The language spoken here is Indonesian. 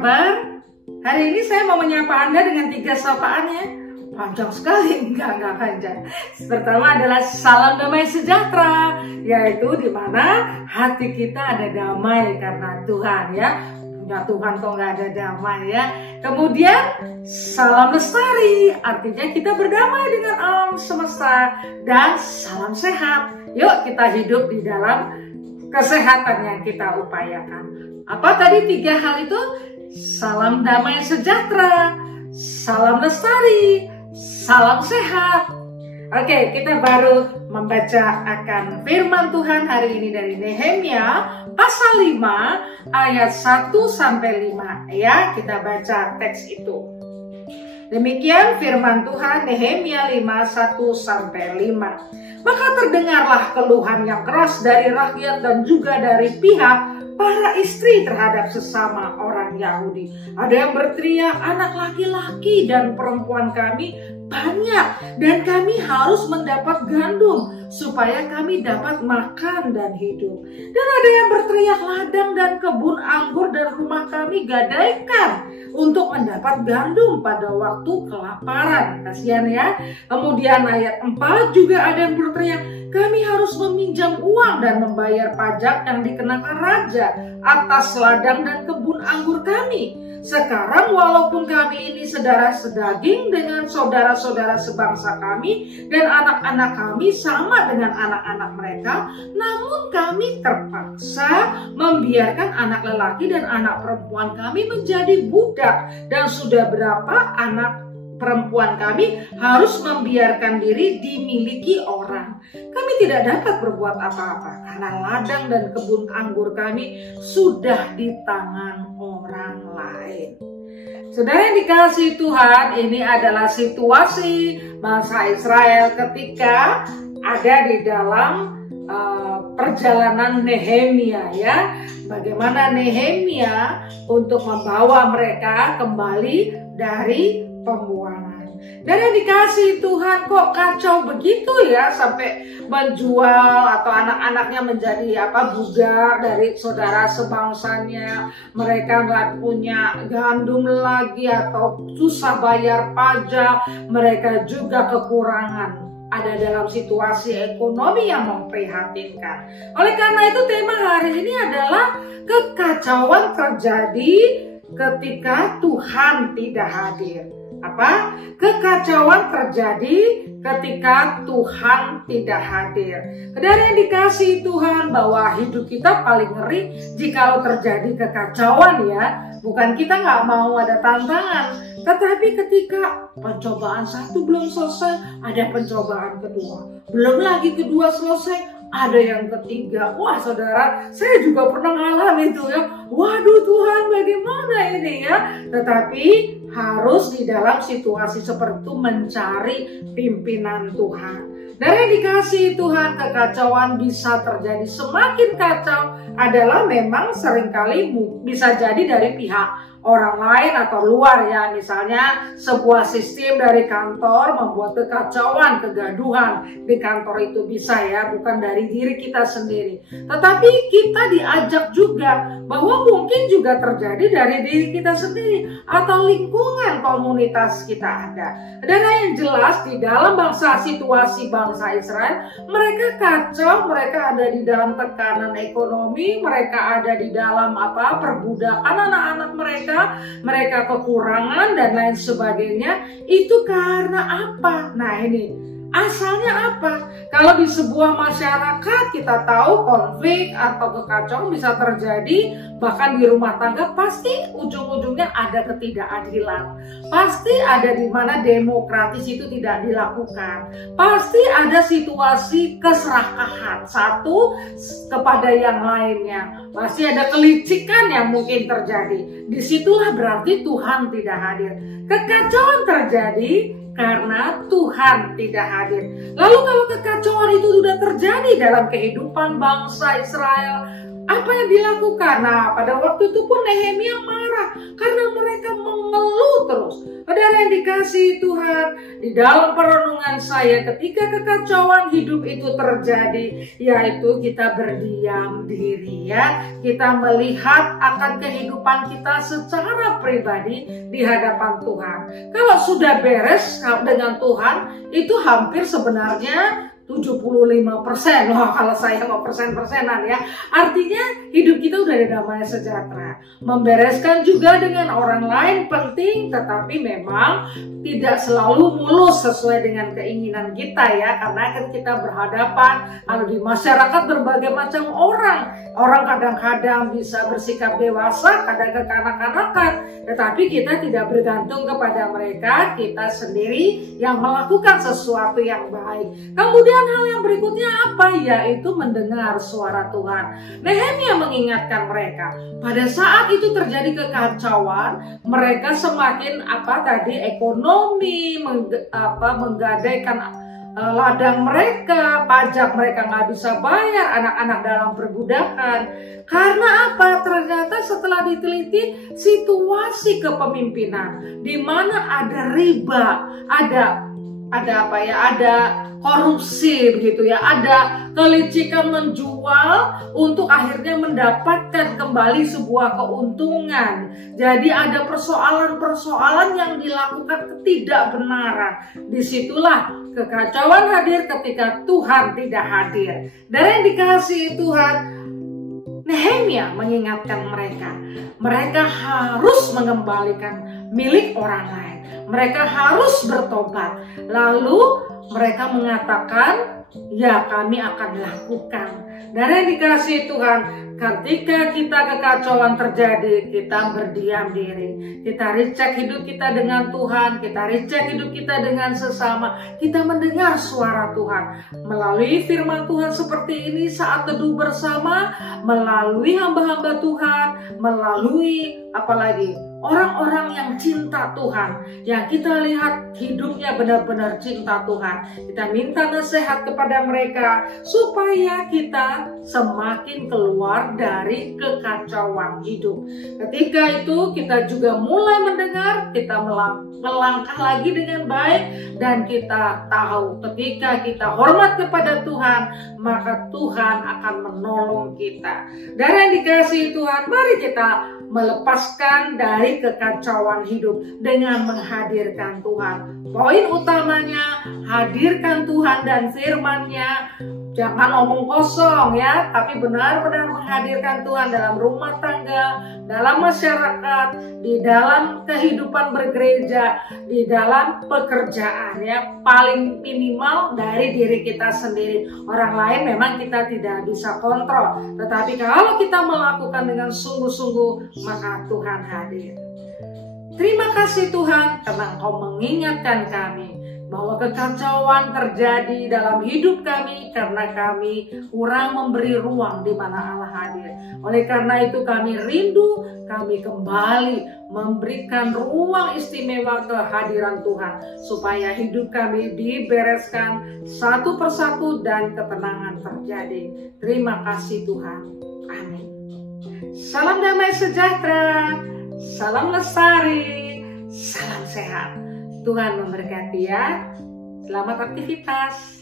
kabar? Hari ini saya mau menyapa Anda dengan 3 sapaannya. Panjang sekali, enggak panjang. Pertama adalah salam damai sejahtera, yaitu di mana hati kita ada damai karena Tuhan ya. Punya Tuhan kok nggak ada damai ya. Kemudian salam lestari, artinya kita berdamai dengan alam semesta. Dan salam sehat, yuk kita hidup di dalam kesehatan yang kita upayakan. Apa tadi 3 hal itu? Salam damai sejahtera, salam lestari, salam sehat. Oke, kita baru membaca akan firman Tuhan hari ini dari Nehemia pasal 5 ayat 1 sampai 5 ya. Kita baca teks itu. Demikian firman Tuhan Nehemia 5 1 sampai 5. Maka terdengarlah keluhan yang keras dari rakyat dan juga dari pihak para istri terhadap sesama orang Yahudi. Ada yang berteriak, anak laki-laki dan perempuan kami banyak dan kami harus mendapat gandum supaya kami dapat makan dan hidup. Dan ada yang berteriak, ladang dan kebun anggur dan rumah kami gadaikan untuk mendapat gandum pada waktu kelaparan. Kasihan ya. Kemudian ayat 4 juga ada yang berteriak, kami harus meminjam uang dan membayar pajak yang dikenakan raja atas ladang dan kebun anggur kami. Sekarang walaupun kami ini saudara sedaging dengan saudara-saudara sebangsa kami dan anak-anak kami sama dengan anak-anak mereka, namun kami terpaksa membiarkan anak lelaki dan anak perempuan kami menjadi budak, dan sudah berapa anak perempuan kami harus membiarkan diri dimiliki orang. Kami tidak dapat berbuat apa-apa karena ladang dan kebun anggur kami sudah di tangan orang lain. Saudara yang dikasihi Tuhan, ini adalah situasi bangsa Israel ketika ada di dalam perjalanan Nehemia ya. Bagaimana Nehemia untuk membawa mereka kembali dari pembuangan. Dan yang dikasih Tuhan, kok kacau begitu ya, sampai menjual atau anak-anaknya menjadi budak dari saudara sebangsanya. Mereka nggak punya gandum lagi atau susah bayar pajak. Mereka juga kekurangan, ada dalam situasi ekonomi yang memprihatinkan. Oleh karena itu tema hari ini adalah kekacauan terjadi ketika Tuhan tidak hadir. Apa? Kekacauan terjadi ketika Tuhan tidak hadir. Dan yang dikasihi Tuhan, bahwa hidup kita paling ngeri jikalau terjadi kekacauan ya. Bukan kita nggak mau ada tantangan, tetapi ketika pencobaan 1 belum selesai, ada pencobaan kedua. Belum lagi kedua selesai, ada yang ketiga. Wah saudara, saya juga pernah ngalamin itu ya. Waduh Tuhan, bagaimana ini ya. Tetapi harus di dalam situasi seperti itu mencari pimpinan Tuhan. Dan yang dikasihi Tuhan, kekacauan bisa terjadi. Semakin kacau adalah memang seringkali bisa jadi dari pihak orang lain atau luar ya. Misalnya sebuah sistem dari kantor membuat kekacauan, kegaduhan di kantor itu bisa ya, bukan dari diri kita sendiri. Tetapi kita diajak juga bahwa mungkin juga terjadi dari diri kita sendiri atau lingkungan komunitas kita ada. Dan yang jelas di dalam situasi bangsa Israel, mereka kacau, mereka ada di dalam tekanan ekonomi, mereka ada di dalam perbudakan anak-anak mereka kekurangan dan lain sebagainya. Itu karena apa? Nah ini asalnya apa? Kalau di sebuah masyarakat kita tahu konflik atau kekacauan bisa terjadi, bahkan di rumah tangga pasti ujung-ujungnya ada ketidakadilan. Pasti ada di mana demokratis itu tidak dilakukan. Pasti ada situasi keserakahan satu kepada yang lainnya. Pasti ada kelicikan yang mungkin terjadi. Disitulah berarti Tuhan tidak hadir. Kekacauan terjadi karena Tuhan tidak hadir. Lalu kalau kekacauan itu sudah terjadi dalam kehidupan bangsa Israel, apa yang dilakukan? Nah, pada waktu itu pun Nehemia marah karena mereka mengeluh terus. Saudara yang dikasihi Tuhan, di dalam perenungan saya ketika kekacauan hidup itu terjadi, yaitu kita berdiam diri ya. Kita melihat akan kehidupan kita secara pribadi di hadapan Tuhan. Kalau sudah beres dengan Tuhan, itu hampir sebenarnya 75%. Loh, kalau saya mau persen-persenan ya. Artinya hidup kita udah ada damai sejahtera. Membereskan juga dengan orang lain penting, tetapi memang tidak selalu mulus sesuai dengan keinginan kita ya. Karena kita berhadapan lalu di masyarakat berbagai macam orang. Orang kadang-kadang bisa bersikap dewasa, kadang kekanak-kanakan. Tetapi kita tidak bergantung kepada mereka, kita sendiri yang melakukan sesuatu yang baik. Kemudian hal yang berikutnya apa? Yaitu mendengar suara Tuhan. Nehemia mengingatkan mereka, pada saat itu terjadi kekacauan, mereka semakin ekonomi, menggadaikan ladang mereka, pajak mereka nggak bisa bayar, anak-anak dalam perbudakan. Karena apa? Ternyata setelah diteliti situasi kepemimpinan di mana ada riba, ada korupsi begitu ya, ada kelicikan menjual untuk akhirnya mendapatkan kembali sebuah keuntungan. Jadi ada persoalan-persoalan yang dilakukan ketidakbenaran. Disitulah kekacauan hadir ketika Tuhan tidak hadir. Dan yang dikasihi Tuhan, Nehemia mengingatkan mereka harus mengembalikan milik orang lain. Mereka harus bertobat. Lalu mereka mengatakan, ya kami akan lakukan. Dan yang dikasihi Tuhan, ketika kita kekacauan terjadi, kita berdiam diri. Kita recek hidup kita dengan Tuhan, kita recek hidup kita dengan sesama. Kita mendengar suara Tuhan melalui firman Tuhan seperti ini saat teduh bersama, melalui hamba-hamba Tuhan, melalui orang-orang yang cinta Tuhan, yang kita lihat hidupnya benar-benar cinta Tuhan. Kita minta nasihat kepada mereka supaya kita semakin keluar dari kekacauan hidup. Ketika itu kita juga mulai mendengar, kita melangkah lagi dengan baik, dan kita tahu ketika kita hormat kepada Tuhan, maka Tuhan akan menolong kita. Dan yang dikasihi Tuhan, mari kita melepaskan dari kekacauan hidup dengan menghadirkan Tuhan. Poin utamanya, hadirkan Tuhan dan firman-Nya. Jangan omong kosong ya, tapi benar-benar menghadirkan Tuhan dalam rumah tangga, dalam masyarakat, di dalam kehidupan bergereja, di dalam pekerjaan ya. Paling minimal dari diri kita sendiri. Orang lain memang kita tidak bisa kontrol, tetapi kalau kita melakukan dengan sungguh-sungguh, maka Tuhan hadir. Terima kasih Tuhan karena Engkau mengingatkan kami bahwa kekacauan terjadi dalam hidup kami karena kami kurang memberi ruang di mana Allah hadir. Oleh karena itu kami rindu, kami kembali memberikan ruang istimewa kehadiran Tuhan supaya hidup kami dibereskan satu persatu dan ketenangan terjadi. Terima kasih Tuhan. Amin. Salam damai sejahtera, salam lestari, salam sehat. Tuhan memberkati ya. Selamat aktivitas.